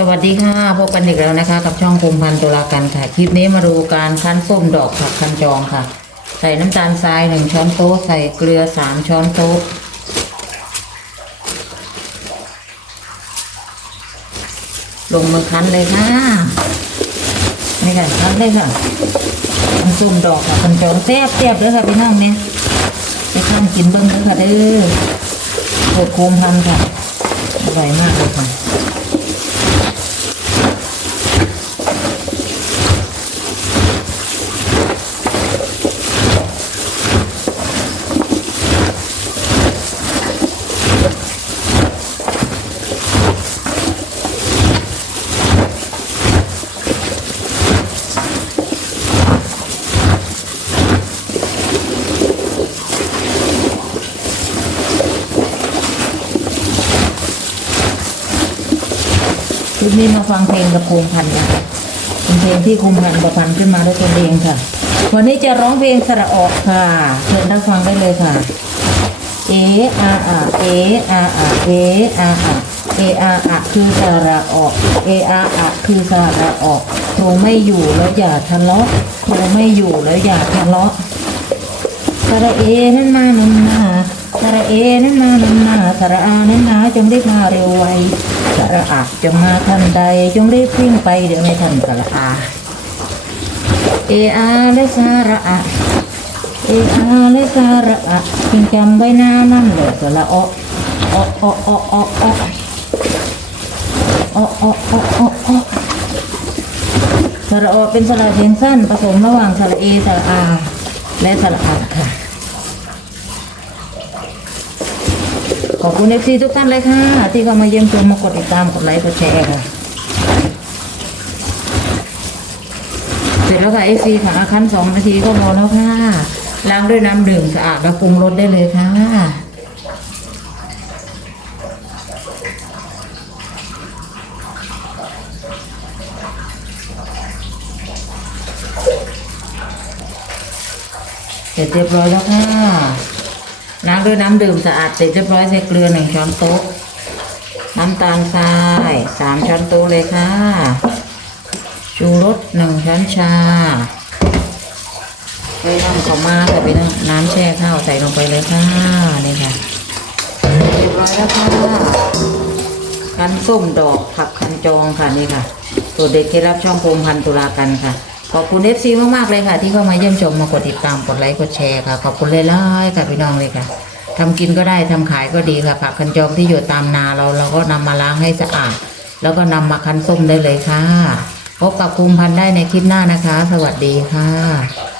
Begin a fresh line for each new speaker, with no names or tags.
สวัสดีค่ะพบกันอีกแล้วนะคะ กับช่องคมพันตุลากันค่ะ คลิปนี้มาดูการคั้นส้มดอกผักคันจองค่ะ ใส่น้ำตาลทรายหนึ่งช้อนโต๊ะใส่เกลือสามช้อนโต๊ะลงมือคั้นเลยค่ะนี่ค่ะคั้นเลยค่ะน้ำส้มดอกผักคันจองแซ่บแซ่บเลยค่ะพี่น้องเนี่ยไปข้างกินเบิ้งเลยค่ะเด้อโคตรโคมพันค่ะอร่อยมากเลยค่ะ ลิปนี้มาฟังเพลงกับภูมิพันธ์นะคะเป็นเพลงที่ภูมิพันธ์ประพันธ์ขึ้นมาด้วยตนเองค่ะ วันนี้จะร้องเพลงสระออกค่ะเชิญรับฟังได้เลยค่ะ เออาอาเออาอาเออาอาเออาอาคือสระออกเออาอาคือสระออกครูไม่อยู่แล้วอย่าทะเลาะครูไม่อยู่แล้วอย่าทะเลาะสระเอนั้นมานั้นมา สระเอนั้นมานั้นมาสระอานั้นมาจงรีบมาเร็วไวสระอาจงมาทันใด จงรีบวิ่งไปเดี๋ยวไม่ทันสระอา เออาและสระอาเออาและสระอาจึงจำไว้หน้านั่นเลยสระอออออออออออออออออสระออเป็นสระเสียงสั้นผสมระหว่างสระเอสระอา และสระอาค่ะ อบคุณเอฟซีทุกท่านเลยค่ะ ที่เข้ามาเยี่ยมชมมากดติดตามกดไลค์กดแชร์ค่ะเสร็จแล้วค่ะเอฟซีค่ะคั้นสองนาทีก็พอแล้วค่ะล้างด้วยน้ำดื่มสะอาดแล้วปรุงรสได้เลยค่ะเสร็จเรียบร้อยแล้วค่ะ ล้างด้วยน้ำดื่มสะอาดเสร็จเรียบร้อยใส่เกลือหนึ่งช้อนโต๊ะ น้ำตาลทรายสามช้อนโต๊ะเลยค่ะ ชูรสหนึ่งช้อนชาไปน้ำขาวมาค่ไปน้ำน้ำแช่ข้าวใส่ลงไปเลยค่ะนี่ค่ะเรียบร้อยแล้วค่ะคันส้มดอกผักคันจองค่ะนี่ค่ะตัวเด็กที่รับช่องพงพันตุลากันค่ะ ขอบคุณเอฟซีมากๆเลยค่ะ ที่เข้ามาเยี่ยมชมมากดติดตามกดไลค์กดแชร์ค่ะ ขอบคุณเลยล่ๆค่ะพี่น้องเลยค่ะทำกินก็ได้ทำขายก็ดีค่ะผักคันจอมที่อยู่ตามนาเราเราก็นำมาล้างให้สะอาด แล้วก็นำมาคั้นส้มได้เลยค่ะ พบกับคุมพันธ์ได้ในคลิปหน้านะคะ สวัสดีค่ะ